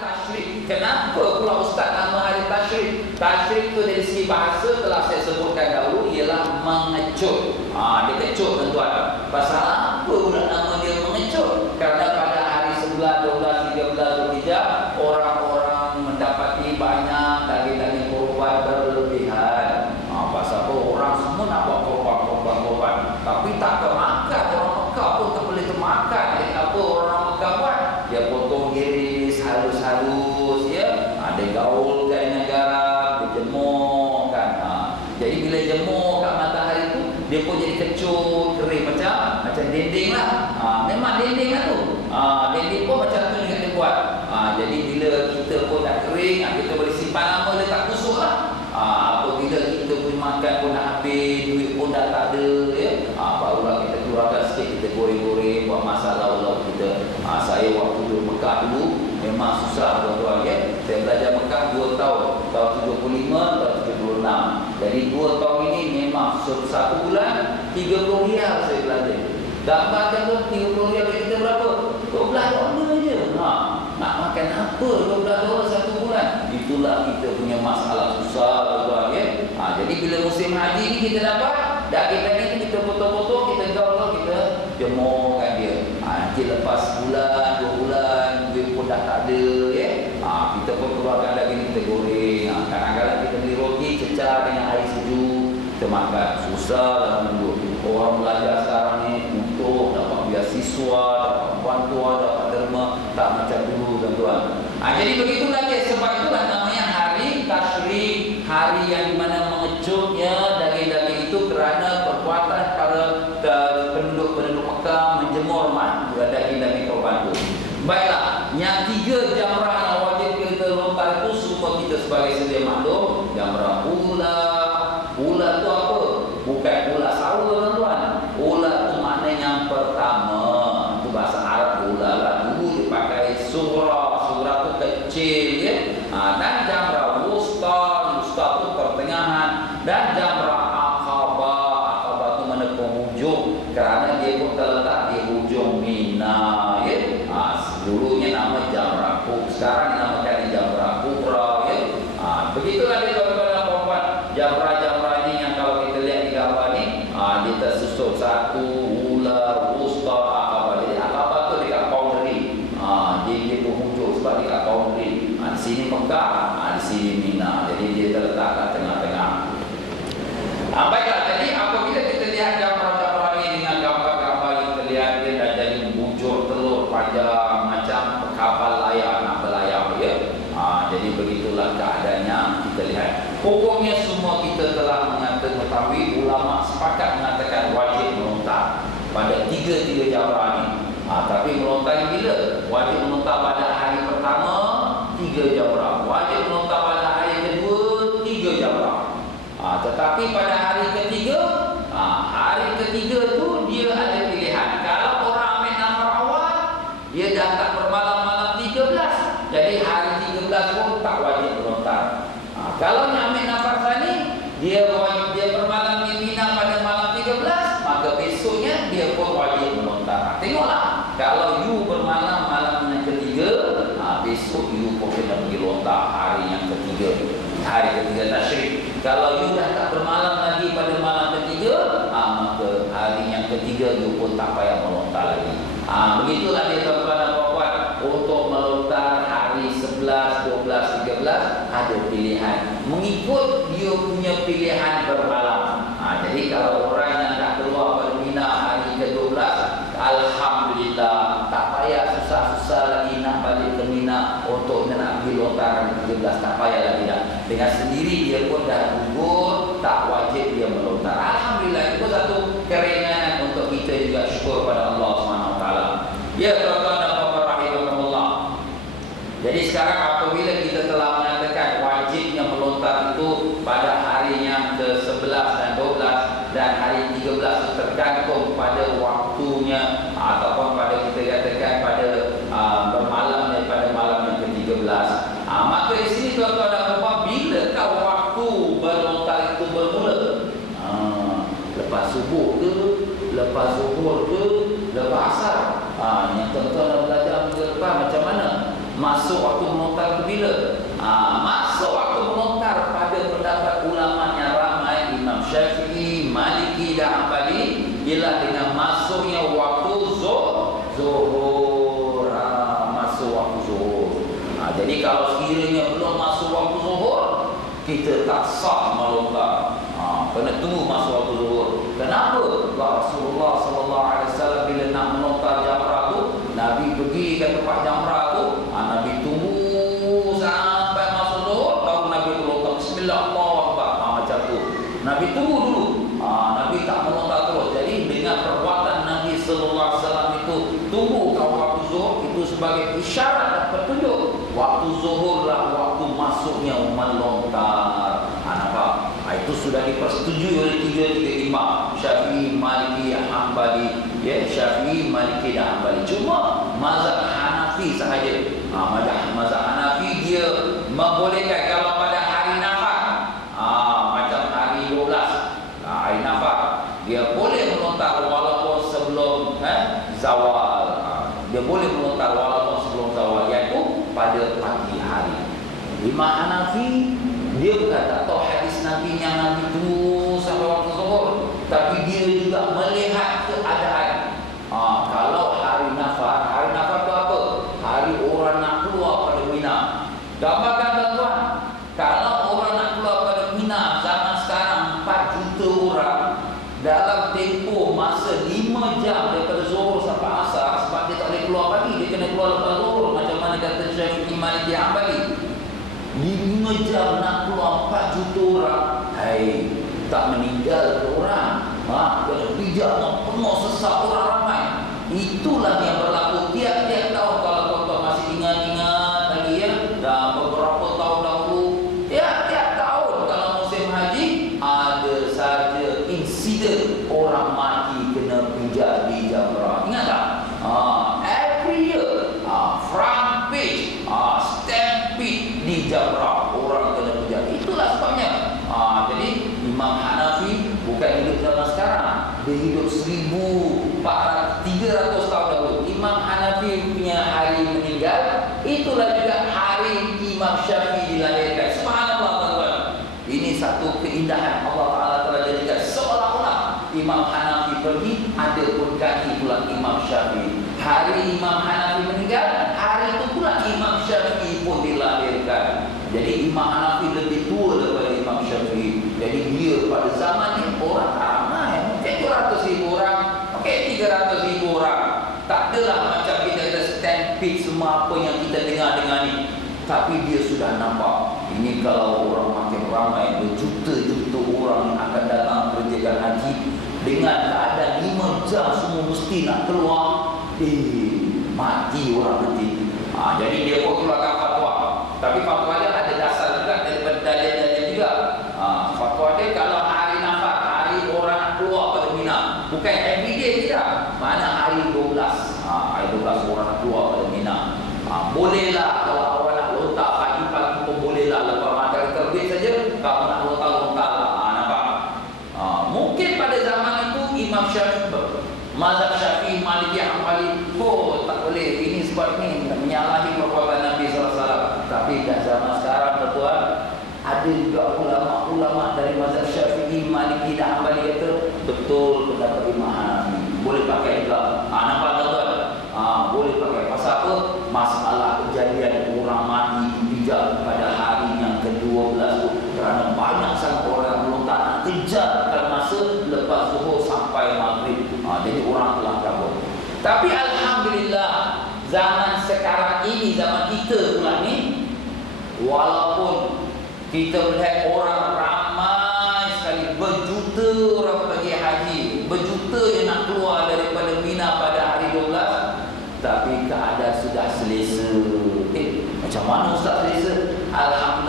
tasyrik. Kenapa pula Ustaz nama hari tasyrik? Tasyrik tu dari segi bahasa telah saya sebutkan dahulu, ialah mengecut. Dia kecut tuan-tuan. Pasal apa pula nama dia mengecut? Kerana pada hari 11, 12, 13 Zulhijjah, orang-orang mendapati banyak daging-daging korban berlebihan. Pasal apa? Orang semua nak buat korban. Tapi tak termakan. Orang Mekah pun tak boleh termakan. Jadi apa orang Mekah buat? Dia potong iris halus-halus, ya. Ada gaulkan negara, dijemurkan. Jadi bila jemur kat matahari tu, dia pun jadi kecut, kering macam dinding lah. Memang dinding lah tu. Dinding pun macam tu juga dia buat. Jadi bila kita pun dah kering, kita boleh simpan lama, dia tak kusut lah. Apabila kita pun makan pun dah habis, duit pun dah tak ada, ya. Barulah kita keluarkan sikit, kita goreng-goreng, buat masalah lauk kita. Saya waktu dulu Mekah dulu memang susah tuan-tuan, ya. Saya belajar Mekah 2 tahun, tahun 75, tahun 76. Jadi 2 tahun ini memang satu bulan 30 riyal saya belajar. Gambarkan tu 30 riyal kita berapa? $12 je. Nak makan apa $12 satu bulan? Itulah kita punya masalah susah tuan-tuan, ya. Jadi bila musim haji ni kita dapat daging-daging ni, kita potong-potong, kita gaul, kita jemurkan dia. Nanti lepas bulan, 2 bulan, duit pun dah tak ada, ya. Kita pun keluarkan daging, kita goreng. Kadang-kadang kita beli roti, cecah dengan air sejuk, kita makan. Susah lah menunggu. Orang belajar sekarang ni untuk dapat beasiswa, dapat bantuan, dapat derma, tak macam dulu tuan-tuan. Jadi begitulah dia. Sebab itulah namanya hari tasyrik, hari yang dimana mengecutnya daging-daging itu kerana perbuatan para penduduk-penduduk Mekah menjemur daging-daging korban itu. Baiklah, yang 3 jamrah yang wajib kita lontar itu semua kita sebagai sedia maklum. Jamrah ula. Ula tu apa? Bukan ula sawah tuan-tuan. Ula tu makna yang pertama. Itu bahasa Arab ula lah. Dulu dipakai surah. Surah tu kecil, ya. Dan jamrah wusta. Wusta tu pertengahan. Dan jamrah Aqabah. Aqabah tu mana penghujung. Kerana dia pun terletak di hujung Mina, ya. Dulunya nama jamrah kubra. Sekarang dinamakan di jamrah kubra, ya. Begitulah dia tuan-tuan dan puan-puan. Jamrah-jamrah ini yang kalau kita lihat di gambar ni, dia tersusun satu, ula, wusta, Aqabah. Jadi Aqabah tu dekat boundary. Dia penghujung sebab dekat boundary. Di sini Mekah, di sini Mina. Jadi dia terletak kat tengah-tengah. Baiklah, jadi apabila kita lihat gambar-gambar ini dengan gambar-gambar yang terlihat, dia dah jadi bujur telur panjang macam kapal layar nak berlayar, ya. Jadi begitulah keadaannya kita lihat. Pokoknya semua kita telah mengetahui, ulama sepakat mengatakan wajib melontar pada 3 jamrah ni. Tapi melontar yang bila? Wajib melontar pada hari pertama 3 jamrah. Wajib melontar pada hari kedua 3 jamrah. Tetapi pada hari ketiga tu dia ada pilihan. Kalau orang ambil nafar awal, dia dah tak bermalam-malam 13. Jadi hari 13 pun tak wajib melontar. Kalau yang ambil nafar sani, dia bermalam di Mina pada malam 13, maka besoknya dia pun wajib melontar. Tengoklah, kalau you bermalam malam yang ketiga, besok you pun kena pergi lontar hari yang ketiga. Hari ketiga tasyrik. Kalau you dah tak bermalam lagi pada malam ketiga, maka hari yang ketiga you pun tak payah melontar lagi. Begitulah dia tuan-tuan dan puan-puan. Untuk melontar hari 11, 12, 13 ada pilihan. Mengikut dia punya pilihan bermalam. Jadi kalau orang yang nak keluar pada Mina hari ke-12, alhamdulillah, tak payah susah-susah lagi nak balik ke Mina untuk nak pergi lontar hari 13, tak payah lagi dah. Dengan sendiri dia pun dah gugur, tak wajib dia melontar. Alhamdulillah, itu satu keringanan untuk kita juga syukur pada Allah SWT. Ya tuan-tuan dan puan-puan rahimahumullah. Jadi sekarang apabila kita telah mengatakan wajibnya melontar itu pada hari yang ke-11 dan 12 dan hari 13 tergantung pada waktunya ataupun pada kita katakan pada bermalam daripada malam yang ke-13. Maka di sini tuan-tuan dan puan-puan, bilakah waktu berlontar itu bermula? Lepas subuh ke, lepas zuhur ke, lepas asar? Yang tuan-tuan dah belajar minggu lepas macam mana masuk waktu melontar bila? Masa waktu melontar pada pendapat ulama yang ramai, Imam Syafi'i, Maliki dan Hanbali, ialah dengan masuknya waktu zuhur. Masuk waktu zuhur. Jadi kalau sekiranya belum masuk waktu zuhur, kita tak sah melontar. Kena tunggu masuk waktu zuhur. Kenapa? Rasulullah sallallahu alaihi wasallam bila nak melontar jamrah tu, Nabi pergi ke tempat jamrah tu, Nabi tunggu sampai masuk zuhur, baru Nabi melontar bismillah Allahu akbar. Macam tu. Nabi tunggu dulu. Nabi tak melontar terus. Jadi dengan perbuatan Nabi sallallahu alaihi wasallam itu tunggu kalau waktu zuhur, itu sebagai isyarat dan petunjuk waktu zuhur lah waktu masuknya melontar. Nampak? Itu sudah dipersetujui oleh tiga imam, Syafi'i, Maliki, Hanbali. Syafi'i, Maliki dan Hanbali. Cuma mazhab Hanafi sahaja. Mazhab Hanafi dia membolehkan kalau pada hari nafar, macam hari 12, hari nafar, dia boleh melontar walaupun sebelum zawal. Dia boleh melontar walaupun sebelum zawal, iaitu pada pagi hari. Imam Hanafi dia bukan tak tahu hadis Nabi yang Nabi tunggu sampai waktu zuhur, tapi dia juga melihat keadaan. Kalau hari nafar tu apa? Hari orang nak keluar pada Mina. Gambarkan tuan-tuan, kalau orang nak keluar pada Mina zaman sekarang 4 juta orang, dalam tempoh masa 5 jam daripada zuhur sampai asar, sebab dia tak boleh keluar pagi, dia kena keluar lepas zuhur. Macam mana kata Syafi'i, Maliki, Hanbali, 5 jam nak keluar 4 juta orang. Tak meninggal ke orang, kena bijak, penuh sesak orang ramai. Itulah yang berlaku tiap-tiap tahun. Kalau tuan-tuan masih ingat-ingat lagi dah beberapa tahun dahulu, tiap-tiap tahun kalau musim haji ada saja insiden orang mati kena pijak di jamrah. Ingat tak? Every year, front page, stampede di jamrah, orang kena pijak. Itulah sebabnya. Jadi Imam Hanafi bukan hidup zaman sekarang, dia hidup 300 tahun dahulu. Imam Hanafi punya hari meninggal, itulah juga hari Imam Syafi'i dilahirkan. Subhanallah tuan-tuan. Ini satu keindahan Allah Ta'ala telah jadikan seolah-olah Imam Hanafi pergi, ada pun ganti pula Imam Syafi'i. Hari Imam Hanafi meninggal, hari itu pula Imam Syafi'i pun dilahirkan. Jadi Imam Hanafi lebih tua daripada Imam Syafi'i. Jadi dia pada zaman ini orang ramai, mungkin 200,000 orang, mungkin 300,000 orang. Tak adalah macam kita stampede semua apa yang kita dengar ni. Tapi dia sudah nampak, ini kalau orang makin ramai, berjuta-juta orang yang akan datang kerjakan haji, dengan keadaan 5 jam semua mesti nak keluar, mati orang nanti. Jadi dia pun keluarkan fatwa. Tapi fatwa dia ada dasar juga daripada dalil-dalil juga. Fatwa dia kalau hari nafar, hari orang nak keluar pada Mina, bukan everyday tidak. Mana hari 12, hari 12 orang nak keluar pada Mina, bolehlah kalau orang nak lontar pagi-pagi pun bolehlah. Lepas matahari terbit saja, kalau nak lontar-lontar lah. Nampak? Mungkin pada zaman itu Imam Syafi'i, mazhab Syafi'i, Maliki, Hanbali, tak boleh. Ini sebab ini menyalahi perbuatan Nabi SAW. Tapi dah zaman sekarang tuan-tuan, ada juga ulama-ulama dari mazhab Syafi'i, Maliki dan Hanbali kata betul pendapat Imam Hanafi, boleh pakai juga. Nampak tuan-tuan? Boleh pakai. Pasal apa? Masalah kejadian orang mati dipijak pada hari yang ke-12 tu, kerana banyak sangat orang yang melontar nak kejar dalam masa lepas zuhur sampai maghrib. Jadi orang telah kabur. Tapi alhamdulillah, zaman sekarang ini, zaman kita pula ni, walaupun kita melihat orang ramai sekali, berjuta orang pergi haji, berjuta yang nak keluar daripada Mina pada hari 12, tapi keadaan sudah selesa. Macam mana Ustaz selesa? Alhamdulillah,